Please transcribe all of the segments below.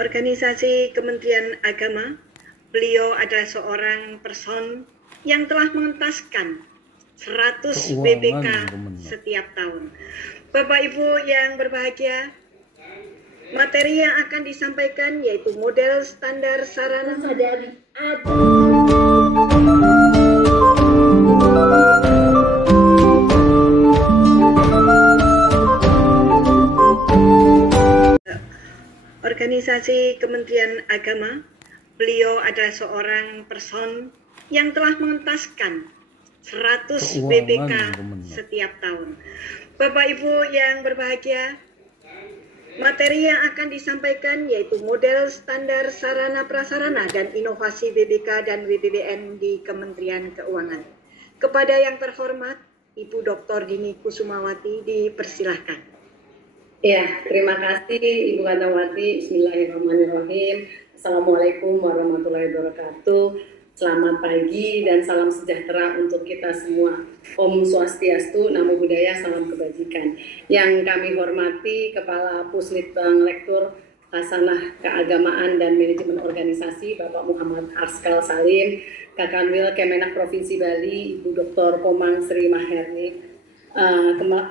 organisasi Kementerian Agama. Beliau adalah seorang person yang telah mengentaskan 100 BPK setiap tahun. Bapak Ibu yang berbahagia, materi yang akan disampaikan yaitu model standar sarana sadari organisasi Kementerian Agama. Beliau adalah seorang person yang telah mengentaskan 100 BPK setiap tahun. Bapak Ibu yang berbahagia, materi yang akan disampaikan yaitu model standar sarana prasarana dan inovasi BBK dan WBBN di Kementerian Keuangan. Kepada yang terhormat Ibu Dr. Dini Kusumawati dipersilahkan. Ya, terima kasih Ibu Katawati. Bismillahirrahmanirrahim. Assalamualaikum warahmatullahi wabarakatuh. Selamat pagi dan salam sejahtera untuk kita semua. Om Swastiastu, Namo Buddhaya, salam kebajikan. Yang kami hormati Kepala Puslitbang Lektur Hasanah Keagamaan dan Manajemen Organisasi Bapak Muhammad Arskal Salim, Kakanwil Kemenak Provinsi Bali Ibu Dr. Komang Sri Maherni,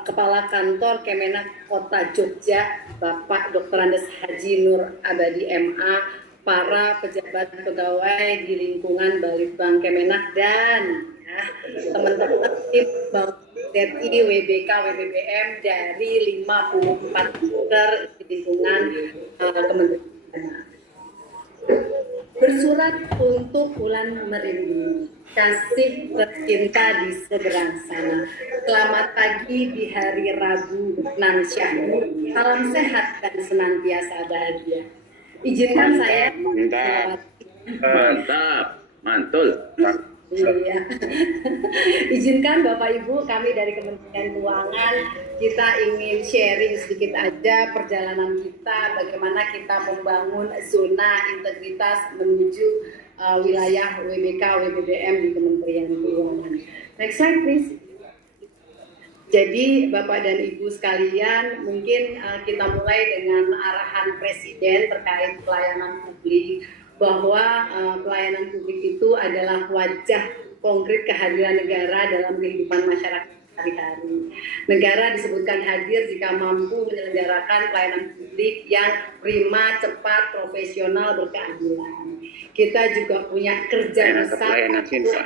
Kepala Kantor Kemenak Kota Jogja Bapak Dr. Andes Haji Nur Abadi MA, para pejabat pegawai di lingkungan Balitbang Kemenak dan teman-teman tim DTI WBK WBBM dari 54 sektor di lingkungan Kementerian Agama. Bersurat untuk Wulan Merindu, kasih tercinta di seberang sana. Selamat pagi di hari Rabu nan syahdu. Salam sehat dan senantiasa bahagia. Izinkan saya mantul. Iya. Izinkan Bapak Ibu, kami dari Kementerian Keuangan, kita ingin sharing sedikit aja perjalanan kita, bagaimana kita membangun zona integritas menuju wilayah WBK WBBM di Kementerian Keuangan. Next slide please. Jadi Bapak dan Ibu sekalian, mungkin kita mulai dengan arahan Presiden terkait pelayanan publik, bahwa pelayanan publik itu adalah wajah konkret kehadiran negara dalam kehidupan masyarakat sehari-hari. Negara disebutkan hadir jika mampu menyelenggarakan pelayanan publik yang prima, cepat, profesional, berkeadilan. Kita juga punya kerja besar untuk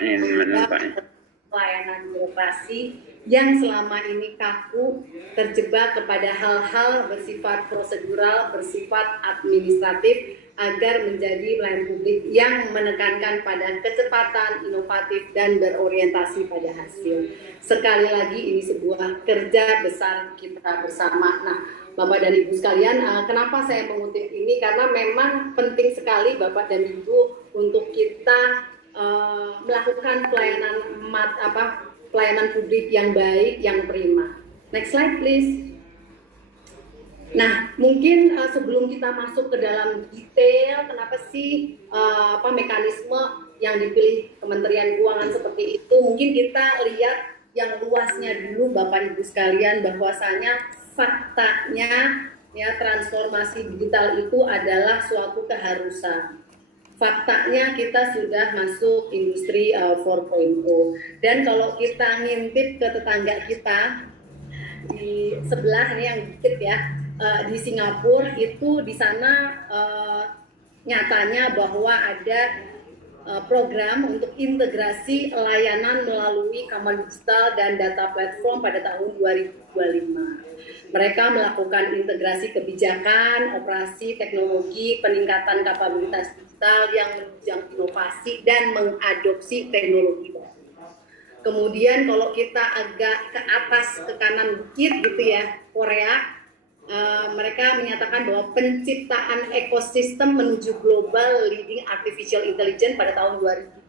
pelayanan birokrasi yang selama ini kaku, terjebak kepada hal-hal bersifat prosedural, bersifat administratif, agar menjadi pelayanan publik yang menekankan pada kecepatan, inovatif, dan berorientasi pada hasil. Sekali lagi ini sebuah kerja besar kita bersama. Nah, Bapak dan Ibu sekalian, kenapa saya mengutip ini? Karena memang penting sekali Bapak dan Ibu untuk kita melakukan pelayanan publik yang baik, yang prima. Next slide please. Nah, mungkin sebelum kita masuk ke dalam detail, kenapa sih mekanisme yang dipilih Kementerian Keuangan seperti itu, mungkin kita lihat yang luasnya dulu Bapak Ibu sekalian, bahwasanya faktanya ya transformasi digital itu adalah suatu keharusan. Faktanya kita sudah masuk industri 4.0, dan kalau kita ngintip ke tetangga kita di sebelah ini yang dikit ya, di Singapura itu di sana nyatanya bahwa ada program untuk integrasi layanan melalui Common Digital dan Data Platform pada tahun 2025. Mereka melakukan integrasi kebijakan, operasi, teknologi, peningkatan kapabilitas digital yang menunjang inovasi dan mengadopsi teknologi baru. Kemudian kalau kita agak ke atas, ke kanan dikit gitu ya, Korea, mereka menyatakan bahwa penciptaan ekosistem menuju global leading artificial intelligence pada tahun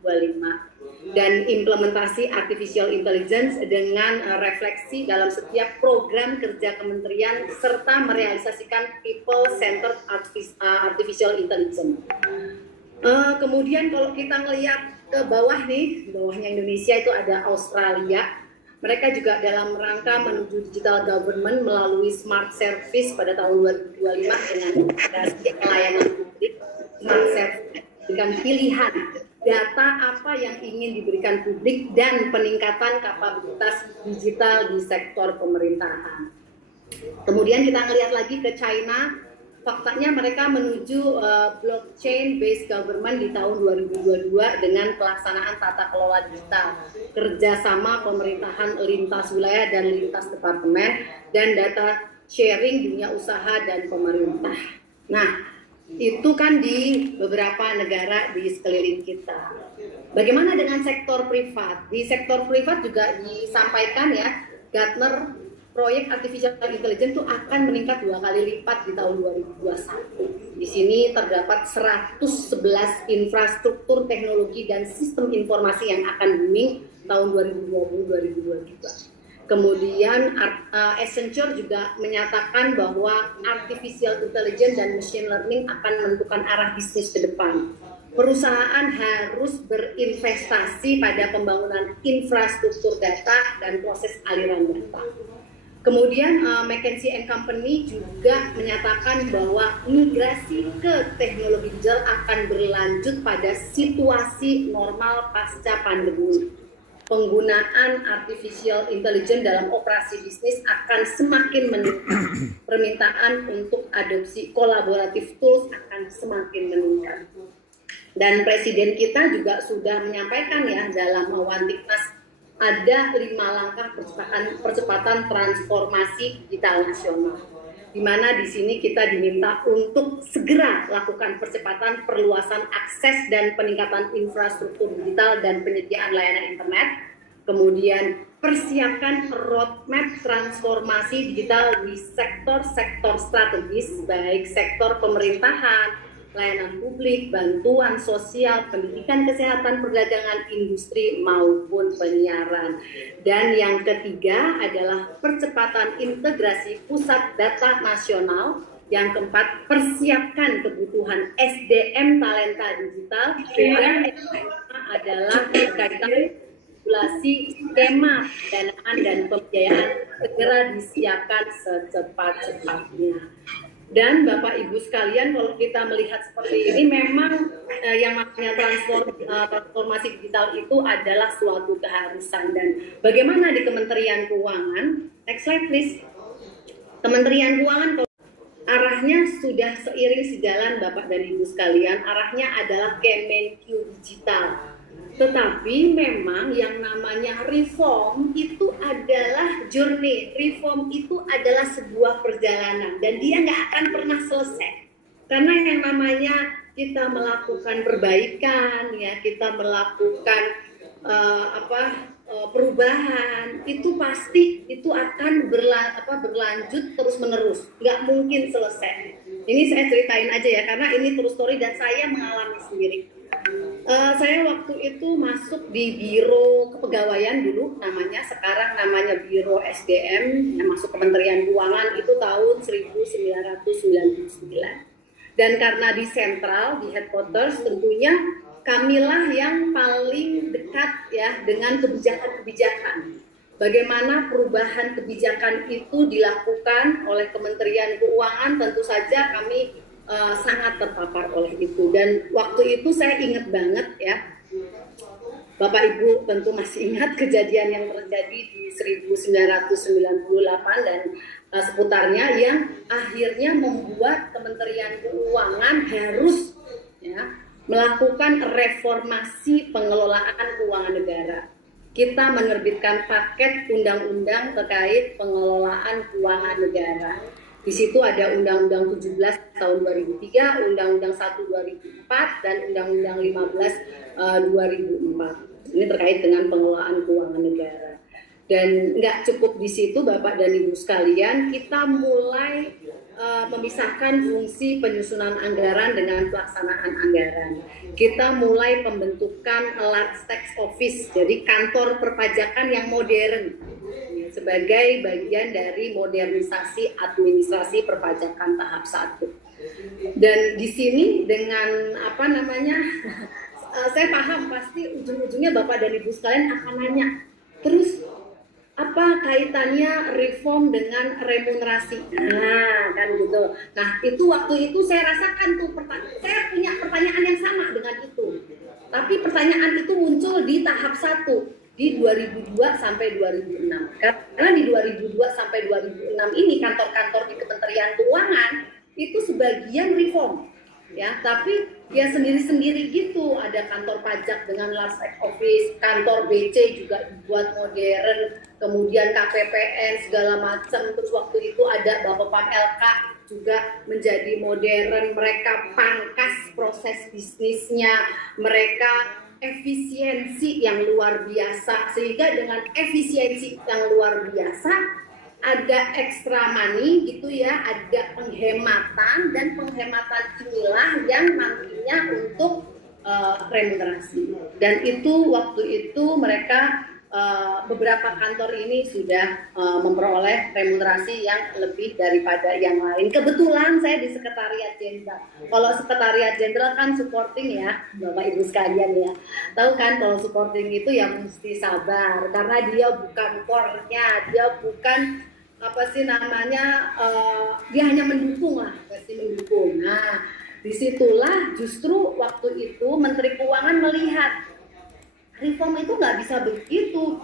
2025 dan implementasi artificial intelligence dengan refleksi dalam setiap program kerja kementerian serta merealisasikan people centered artificial intelligence. Kemudian kalau kita ngelihat ke bawah nih, bawahnya Indonesia itu ada Australia. Mereka juga dalam rangka menuju digital government melalui smart service pada tahun 2025 dengan integrasi pelayanan publik smart service dengan pilihan data apa yang ingin diberikan publik dan peningkatan kapabilitas digital di sektor pemerintahan. Kemudian kita ngelihat lagi ke China. Faktanya mereka menuju blockchain based government di tahun 2022 dengan pelaksanaan tata kelola digital, kerjasama pemerintahan lintas wilayah dan lintas departemen, dan data sharing dunia usaha dan pemerintah. Nah, itu kan di beberapa negara di sekeliling kita. Bagaimana dengan sektor privat? Di sektor privat juga disampaikan ya, Gartner, proyek artificial intelligence itu akan meningkat 2 kali lipat di tahun 2021. Di sini terdapat 111 infrastruktur teknologi dan sistem informasi yang akan booming tahun 2020-2022. Kemudian Accenture juga menyatakan bahwa artificial intelligence dan machine learning akan menentukan arah bisnis ke depan. Perusahaan harus berinvestasi pada pembangunan infrastruktur data dan proses aliran data. Kemudian McKinsey & Company juga menyatakan bahwa migrasi ke teknologi digital akan berlanjut pada situasi normal pasca pandemi. Penggunaan artificial intelligence dalam operasi bisnis akan semakin meningkat. Permintaan untuk adopsi kolaboratif tools akan semakin meningkat. Dan Presiden kita juga sudah menyampaikan ya dalam One Tiknas ada 5 langkah percepatan transformasi digital nasional, di mana di sini kita diminta untuk segera lakukan percepatan perluasan akses dan peningkatan infrastruktur digital dan penyediaan layanan internet. Kemudian persiapkan roadmap transformasi digital di sektor-sektor strategis, baik sektor pemerintahan, layanan publik, bantuan sosial, pendidikan, kesehatan, perdagangan, industri, maupun penyiaran. Dan yang ketiga adalah percepatan integrasi pusat data nasional. Yang keempat, persiapkan kebutuhan SDM talenta digital. Dan yang kelima adalah berkaitan regulasi skema danaan dan pembiayaan segera disiapkan secepat-cepatnya. Dan Bapak Ibu sekalian, kalau kita melihat seperti ini, memang yang namanya transformasi digital itu adalah suatu keharusan. Dan bagaimana di Kementerian Keuangan? Next slide please. Kementerian Keuangan arahnya sudah seiring sejalan Bapak dan Ibu sekalian, arahnya adalah Kemenq Digital. Tetapi memang yang namanya reform itu adalah journey, reform itu adalah sebuah perjalanan dan dia nggak akan pernah selesai. Karena yang namanya kita melakukan perbaikan, ya kita melakukan perubahan itu pasti itu akan berlanjut terus menerus, nggak mungkin selesai. Ini saya ceritain aja ya karena ini true story dan saya mengalami sendiri. Saya waktu itu masuk di Biro Kepegawaian dulu namanya, sekarang namanya Biro SDM, yang masuk Kementerian Keuangan itu tahun 1999. Dan karena di sentral, di headquarters tentunya kamilah yang paling dekat ya dengan kebijakan-kebijakan. Bagaimana perubahan kebijakan itu dilakukan oleh Kementerian Keuangan, tentu saja kami sangat terpapar oleh itu. Dan waktu itu saya ingat banget ya, Bapak Ibu tentu masih ingat kejadian yang terjadi di 1998 dan seputarnya yang akhirnya membuat Kementerian Keuangan harus ya, melakukan reformasi pengelolaan keuangan negara. Kita menerbitkan paket undang-undang terkait pengelolaan keuangan negara. Di situ ada Undang-Undang 17 tahun 2003, Undang-Undang 1 2004, dan Undang-Undang 15 2004. Ini terkait dengan pengelolaan keuangan negara. Dan nggak cukup di situ Bapak dan Ibu sekalian, kita mulai memisahkan fungsi penyusunan anggaran dengan pelaksanaan anggaran. Kita mulai pembentukan large tax office, jadi kantor perpajakan yang modern, sebagai bagian dari modernisasi administrasi perpajakan tahap 1. Dan di sini dengan saya paham pasti ujung-ujungnya Bapak dan Ibu sekalian akan nanya, terus apa kaitannya reform dengan remunerasi? Nah, kan gitu. Nah, itu waktu itu saya rasakan tuh, saya punya pertanyaan yang sama dengan itu. Tapi pertanyaan itu muncul di tahap 1, di 2002 sampai 2006. Karena di 2002 sampai 2006 ini kantor-kantor di Kementerian Keuangan itu sebagian reform. Ya, tapi ya sendiri-sendiri gitu. Ada kantor pajak dengan large office, kantor BC juga dibuat modern, kemudian KPPN segala macam. Terus waktu itu ada Bapepam LK juga menjadi modern. Mereka pangkas proses bisnisnya, mereka efisiensi yang luar biasa, sehingga dengan efisiensi yang luar biasa ada extra money gitu ya, ada penghematan, dan penghematan inilah yang nantinya untuk remunerasi. Dan itu waktu itu mereka beberapa kantor ini sudah memperoleh remunerasi yang lebih daripada yang lain. Kebetulan saya di Sekretariat Jenderal. Kalau Sekretariat Jenderal kan supporting ya, Bapak Ibu sekalian ya. Tahu kan kalau supporting itu ya mesti sabar, karena dia bukan core-nya, dia bukan apa sih namanya, dia hanya mendukung lah, pasti mendukung. Nah, disitulah justru waktu itu Menteri Keuangan melihat reform itu nggak bisa begitu.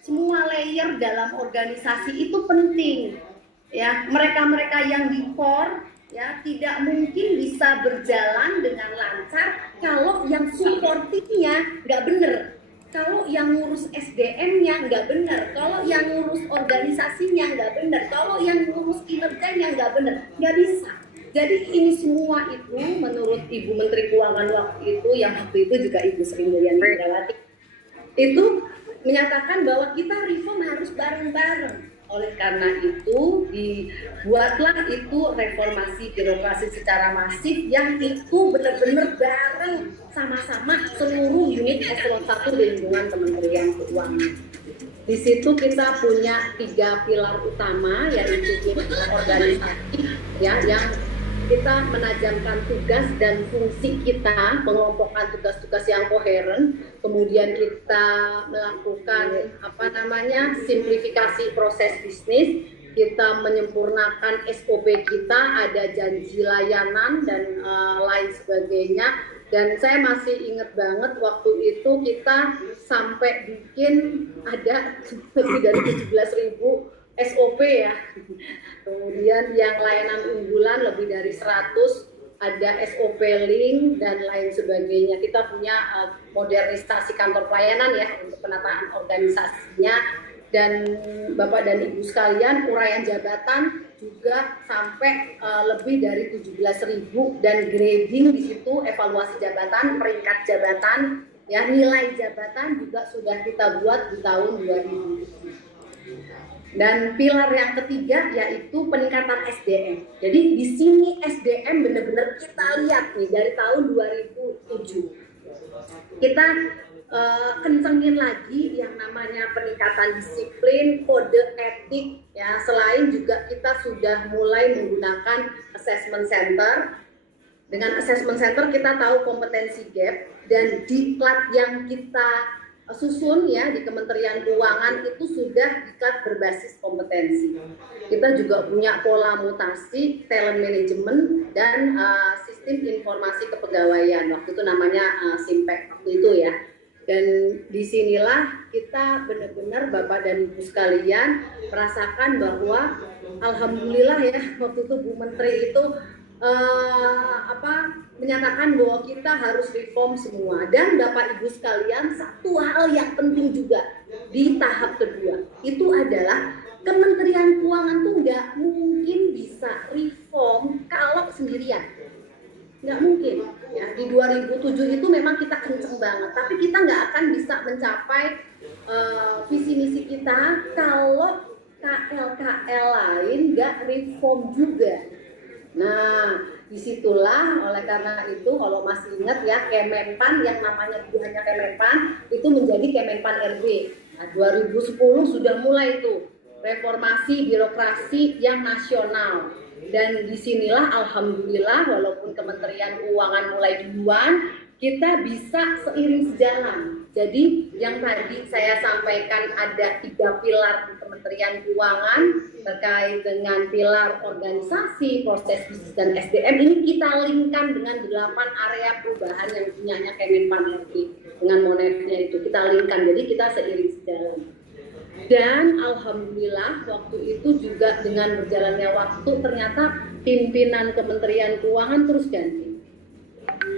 Semua layer dalam organisasi itu penting. Ya, mereka-mereka yang di core ya tidak mungkin bisa berjalan dengan lancar kalau yang supportingnya nggak bener. Kalau yang ngurus SDM-nya nggak benar, kalau yang ngurus organisasinya nggak benar, kalau yang ngurus kinerjanya nggak benar, nggak bisa. Jadi ini semua itu menurut Ibu Menteri Keuangan waktu itu, yang waktu itu juga Ibu Sri Mulyani Indrawati, itu menyatakan bahwa kita reform harus bareng-bareng. Oleh karena itu dibuatlah itu reformasi birokrasi secara masif yang itu benar-benar bareng sama-sama seluruh unit eselon 1 di lingkungan Kementerian Keuangan. Di situ kita punya 3 pilar utama, yaitu organisasi ya, yang kita menajamkan tugas dan fungsi kita, mengelompokkan tugas-tugas yang koheren, kemudian kita melakukan simplifikasi proses bisnis, kita menyempurnakan SOP kita, ada janji layanan dan lain sebagainya. Dan saya masih ingat banget waktu itu kita sampai bikin ada lebih dari 17.000 SOP ya. Kemudian yang layanan unggulan lebih dari 100, ada SOP link dan lain sebagainya. Kita punya modernisasi kantor pelayanan ya untuk penataan organisasinya. Dan Bapak dan Ibu sekalian, uraian jabatan juga sampai lebih dari 17.000, dan grading di situ, evaluasi jabatan, peringkat jabatan, ya nilai jabatan juga sudah kita buat di tahun 2000. Dan pilar yang ketiga yaitu peningkatan SDM. Jadi di sini SDM benar-benar kita lihat nih dari tahun 2007. Kita kencengin lagi yang namanya peningkatan disiplin, kode etik ya. Selain juga kita sudah mulai menggunakan assessment center. Dengan assessment center kita tahu kompetensi gap, dan diklat yang kita susun ya di Kementerian Keuangan itu sudah diklat berbasis kompetensi. Kita juga punya pola mutasi, talent management, dan sistem informasi kepegawaian. Waktu itu namanya SIMPEK waktu itu ya. Dan disinilah kita benar-benar Bapak dan Ibu sekalian merasakan bahwa alhamdulillah ya, waktu itu Bu Menteri itu menyatakan bahwa kita harus reform semua. Dan Bapak Ibu sekalian, satu hal yang penting juga di tahap kedua itu adalah Kementerian Keuangan tuh nggak mungkin bisa reform kalau sendirian, nggak mungkin ya. Di 2007 itu memang kita kenceng banget, tapi kita nggak akan bisa mencapai visi misi kita kalau KL-KL lain nggak reform juga. Nah, disitulah oleh karena itu kalau masih ingat ya, Kemenpan yang namanya hanya Kemenpan itu menjadi Kemenpan RB. Nah, 2010 sudah mulai itu reformasi birokrasi yang nasional. Dan disinilah alhamdulillah walaupun Kementerian Keuangan mulai duluan, kita bisa seiring sejalan. Jadi yang tadi saya sampaikan ada 3 pilar di Kementerian Keuangan terkait dengan pilar organisasi, proses bisnis dan SDM, ini kita linkkan dengan 8 area perubahan yang punyanya Kemenpan RB dengan Monefnya itu kita linkkan, jadi kita seiring sejalan. Dan alhamdulillah waktu itu juga dengan berjalannya waktu ternyata pimpinan Kementerian Keuangan terus ganti.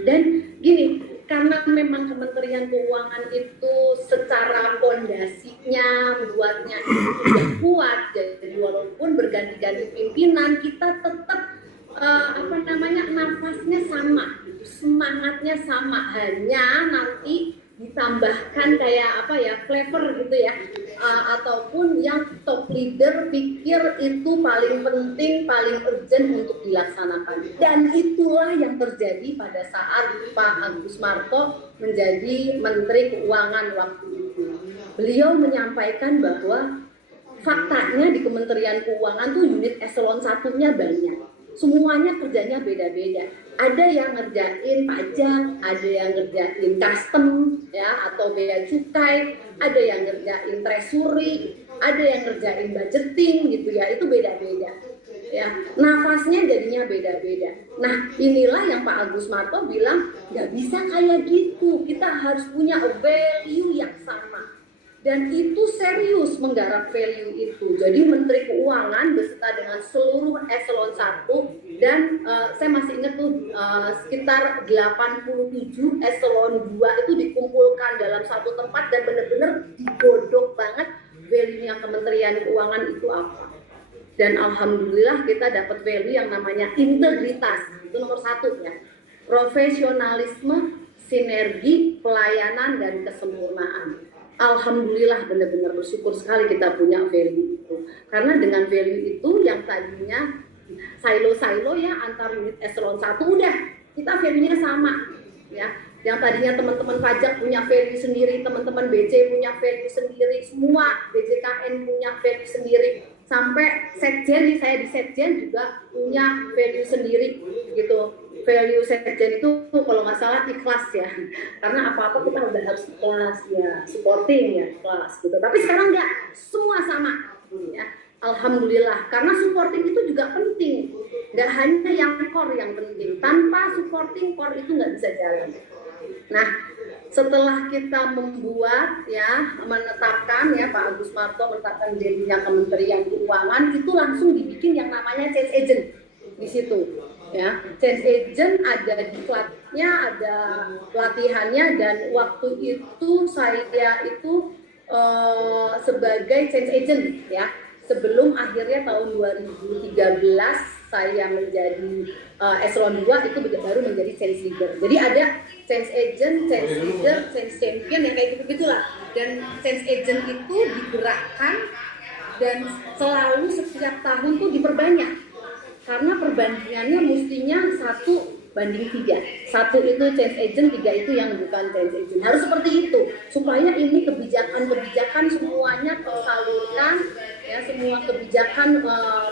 Dan gini, karena memang Kementerian Keuangan itu secara fondasinya membuatnya itu tidak kuat, jadi walaupun berganti-ganti pimpinan kita tetap nafasnya sama, semangatnya sama, hanya nanti ditambahkan kayak flavor gitu ya, ataupun yang top leader pikir itu paling penting, paling urgent untuk dilaksanakan. Dan itulah yang terjadi pada saat Pak Agus Marto menjadi Menteri Keuangan waktu itu. Beliau menyampaikan bahwa faktanya di Kementerian Keuangan tuh unit eselon 1-nya banyak. Semuanya kerjanya beda-beda. Ada yang ngerjain pajak, ada yang ngerjain custom ya atau bea cukai, ada yang ngerjain treasury, ada yang ngerjain budgeting gitu ya, itu beda-beda. Ya, nafasnya jadinya beda-beda. Nah, inilah yang Pak Agus Marto bilang, nggak bisa kayak gitu. Kita harus punya value yang sama. Dan itu serius menggarap value itu. Jadi Menteri Keuangan beserta dengan seluruh eselon 1 dan saya masih ingat tuh sekitar 87 eselon 2 itu dikumpulkan dalam satu tempat dan benar-benar digodok banget value-nya Kementerian Keuangan itu apa. Dan alhamdulillah kita dapat value yang namanya integritas. Itu nomor 1 ya. Profesionalisme, sinergi, pelayanan dan kesempurnaan. Alhamdulillah benar-benar bersyukur sekali kita punya value itu. Karena dengan value itu yang tadinya silo-silo ya antar unit eselon 1 udah kita value-nya sama ya. Yang tadinya teman-teman pajak punya value sendiri, teman-teman BC punya value sendiri, semua BJKN punya value sendiri. Sampai sekjen nih, saya di sekjen juga punya value sendiri gitu. Value sekjen itu kalau nggak salah ikhlas ya, karena apa-apa kita udah harus ikhlas ya, supporting ya ikhlas gitu. Tapi sekarang nggak, semua sama ya. Alhamdulillah, karena supporting itu juga penting. Nggak hanya yang core yang penting, tanpa supporting core itu nggak bisa jalan. Nah, setelah kita membuat ya, menetapkan ya Pak Agus Marto menetapkan dirinya Kementerian Keuangan, itu langsung dibikin yang namanya change agent di situ. Ya, change agent ada diklatnya, ada pelatihannya, dan waktu itu saya itu sebagai change agent ya. Sebelum akhirnya tahun 2013 saya menjadi eselon 2 itu baru menjadi change leader. Jadi ada change agent, change leader, change champion yang kayak gitu-gitulah. Dan change agent itu digerakkan dan selalu setiap tahun tuh diperbanyak. Karena perbandingannya mestinya 1:3. 1 itu change agent, 3 itu yang bukan change agent. Harus seperti itu supaya ini kebijakan-kebijakan semuanya tersalurkan ya, semua kebijakan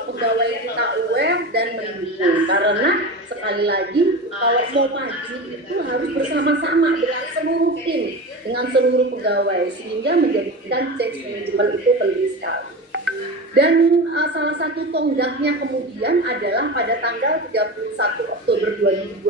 pegawai kita aware dan mendukung. Karena sekali lagi kalau mau maju itu harus bersama-sama dengan seluruh tim, dengan seluruh pegawai, sehingga menjadikan change management itu penting sekali. Dan salah satu tonggaknya kemudian adalah pada tanggal 31 Oktober 2012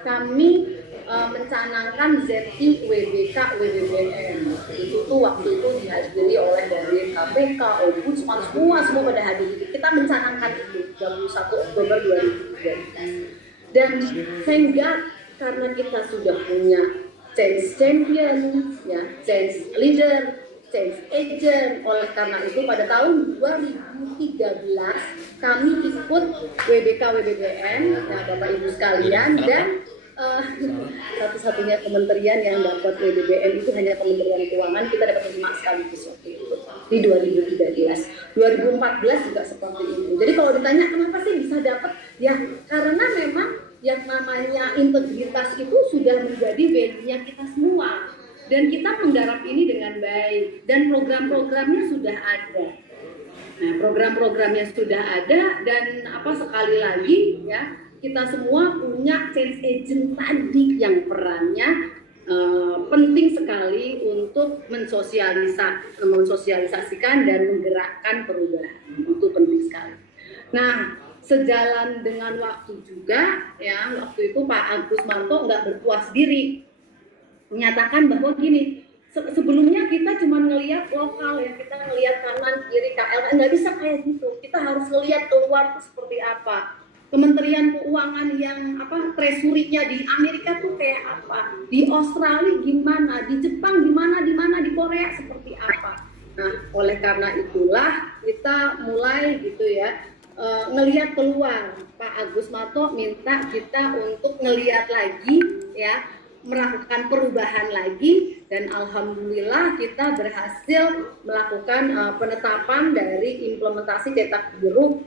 kami mencanangkan ZI WBK WBBN. Itu tuh waktu itu dihadiri oleh dari KPK, Ombudsman, semua pada hadir. Kita mencanangkan itu 31 Oktober 2012. Dan sehingga karena kita sudah punya change champion, ya, change leader, change agent, oleh karena itu pada tahun 2013 kami ikut WBK WBBN, ya, Bapak Ibu sekalian, dan satu-satunya kementerian yang dapat WBBN itu hanya Kementerian Keuangan. Kita dapat 5 sekaligus waktu itu di 2013. 2014 juga seperti itu. Jadi kalau ditanya kenapa sih bisa dapat, ya karena memang yang namanya integritas itu sudah menjadi value-nya kita semua. Dan kita menggarap ini dengan baik, dan program-programnya sudah ada. Nah, program-programnya sudah ada, dan sekali lagi ya, kita semua punya change agent tadi yang perannya penting sekali untuk mensosialisasikan dan menggerakkan perubahan. Itu penting sekali. Nah, sejalan dengan waktu juga, ya, waktu itu Pak Agus Marto nggak berpuas diri, menyatakan bahwa gini, sebelumnya kita cuma ngelihat lokal, ya, kita ngelihat kanan kiri KLN, nggak bisa kayak gitu. Kita harus ngelihat keluar itu seperti apa. Kementerian Keuangan yang treasury-nya di Amerika tuh kayak apa, di Australia gimana, di Jepang gimana, di Korea seperti apa. Nah, oleh karena itulah kita mulai gitu ya, ngelihat keluar. Pak Agus Marto minta kita untuk ngelihat lagi, ya, melakukan perubahan lagi, dan alhamdulillah kita berhasil melakukan penetapan dari implementasi cetak biru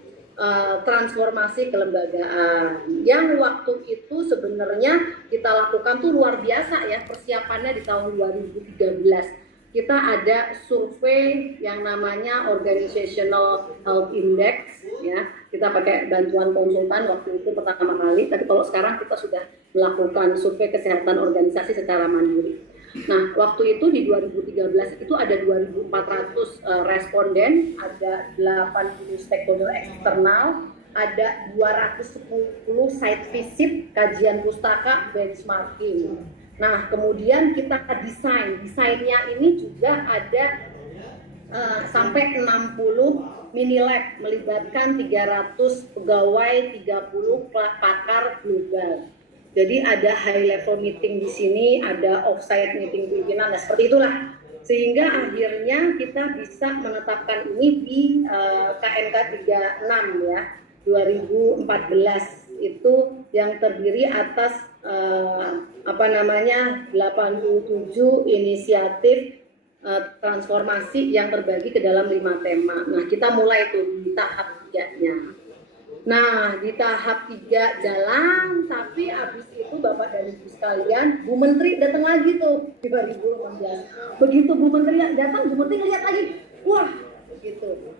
transformasi kelembagaan yang waktu itu sebenarnya kita lakukan tuh luar biasa ya, persiapannya di tahun 2013 kita ada survei yang namanya Organizational Health Index, ya, kita pakai bantuan konsultan waktu itu pertama kali, tapi kalau sekarang kita sudah melakukan survei kesehatan organisasi secara mandiri. Nah, waktu itu di 2013 itu ada 2.400 responden, ada 80 stakeholder eksternal, ada 210 site visit, kajian pustaka, benchmarking. Nah, kemudian kita desainnya ini juga ada sampai 60 mini lab melibatkan 300 pegawai, 30 pakar global. Jadi ada high level meeting di sini, ada off-site meeting pimpinan, nah seperti itulah. Sehingga akhirnya kita bisa menetapkan ini di KNK 36 ya, 2014 itu yang terdiri atas 87 inisiatif transformasi yang terbagi ke dalam 5 tema. Nah, kita mulai tuh di tahap 3-nya. Nah, di tahap 3 jalan, tapi habis itu Bapak dan Ibu sekalian, Bu Menteri datang lagi tuh di 2016. Begitu Bu Menteri datang, Bu Menteri lihat lagi, wah, begitu.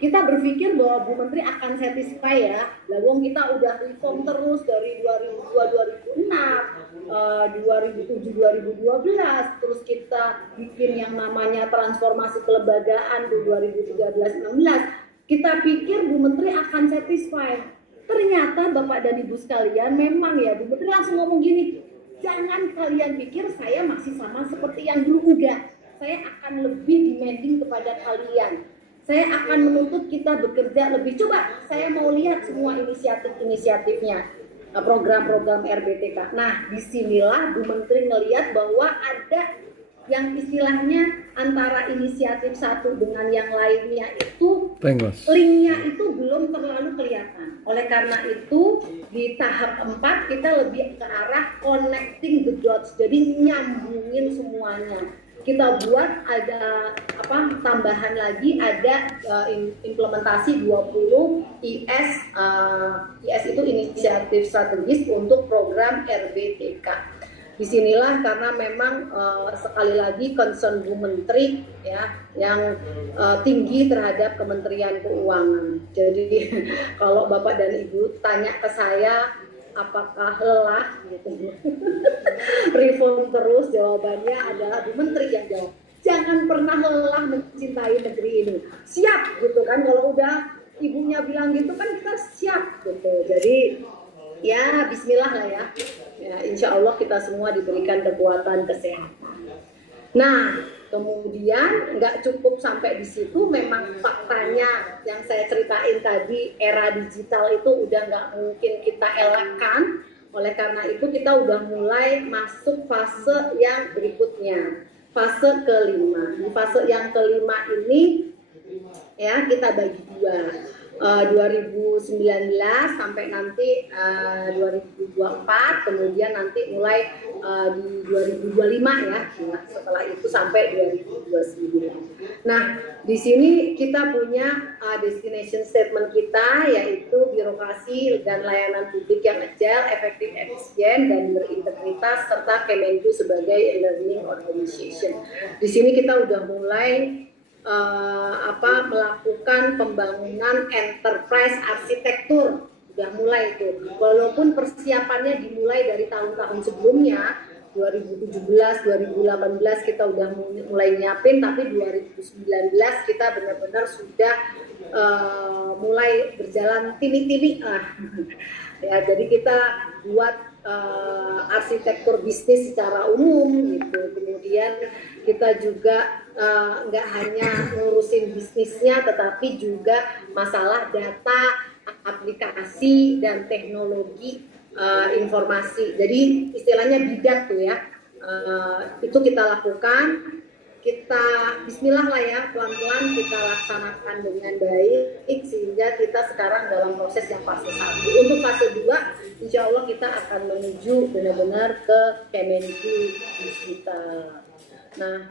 Kita berpikir bahwa Bu Menteri akan satisfy ya, lawang kita udah reform terus dari 2002, 2006, 2007, 2012, terus kita bikin yang namanya transformasi kelembagaan di 2013-16. Kita pikir Bu Menteri akan satisfy. Ternyata Bapak dan Ibu sekalian, memang ya Bu Menteri langsung ngomong gini, jangan kalian pikir saya masih sama seperti yang dulu, enggak. Saya akan lebih demanding kepada kalian. Saya akan menuntut kita bekerja lebih. Coba saya mau lihat semua inisiatif-inisiatifnya, program-program RBTK. Nah, disinilah Bu Menteri ngelihat bahwa ada yang istilahnya antara inisiatif satu dengan yang lainnya itu linknya itu belum terlalu kelihatan. Oleh karena itu di tahap 4 kita lebih ke arah connecting the dots, jadi nyambungin semuanya. Kita buat ada tambahan lagi, ada implementasi 20 IS itu inisiatif strategis untuk program RBTK. Disinilah karena memang sekali lagi concern Bu Menteri ya yang tinggi terhadap Kementerian Keuangan. Jadi kalau Bapak dan Ibu tanya ke saya apakah lelah gitu, reform terus, jawabannya adalah Bu Menteri yang jawab. Jangan pernah lelah mencintai negeri ini. Siap gitu kan, kalau udah ibunya bilang gitu kan kita siap gitu. Jadi ya bismillah lah ya. Ya, insya Allah kita semua diberikan kekuatan kesehatan. Nah, kemudian nggak cukup sampai di situ, memang faktanya yang saya ceritain tadi, era digital itu udah nggak mungkin kita elakkan. Oleh karena itu kita udah mulai masuk fase yang berikutnya, fase kelima. Di fase yang kelima ini ya kita bagi dua. 2019 sampai nanti 2024, kemudian nanti mulai di 2025 ya, setelah itu sampai 2029. Nah, di sini kita punya destination statement kita, yaitu birokrasi dan layanan publik yang agile, efektif, efisien, dan berintegritas, serta Kemenku sebagai learning organization. Di sini kita udah mulai melakukan pembangunan enterprise arsitektur, sudah mulai itu. Walaupun persiapannya dimulai dari tahun-tahun sebelumnya, 2017, 2018 kita udah mulai nyiapin, tapi 2019 kita benar-benar sudah mulai berjalan tini-tini ya, jadi kita buat arsitektur bisnis secara umum gitu. Kemudian kita juga nggak hanya ngurusin bisnisnya, tetapi juga masalah data, aplikasi dan teknologi informasi. Jadi istilahnya bidat tuh ya. Itu kita lakukan. Kita bismillah lah ya, pelan-pelan kita laksanakan dengan baik sehingga kita sekarang dalam proses yang fase 1. Untuk fase 2 insya Allah kita akan menuju benar-benar ke Kemenku Digital. Nah,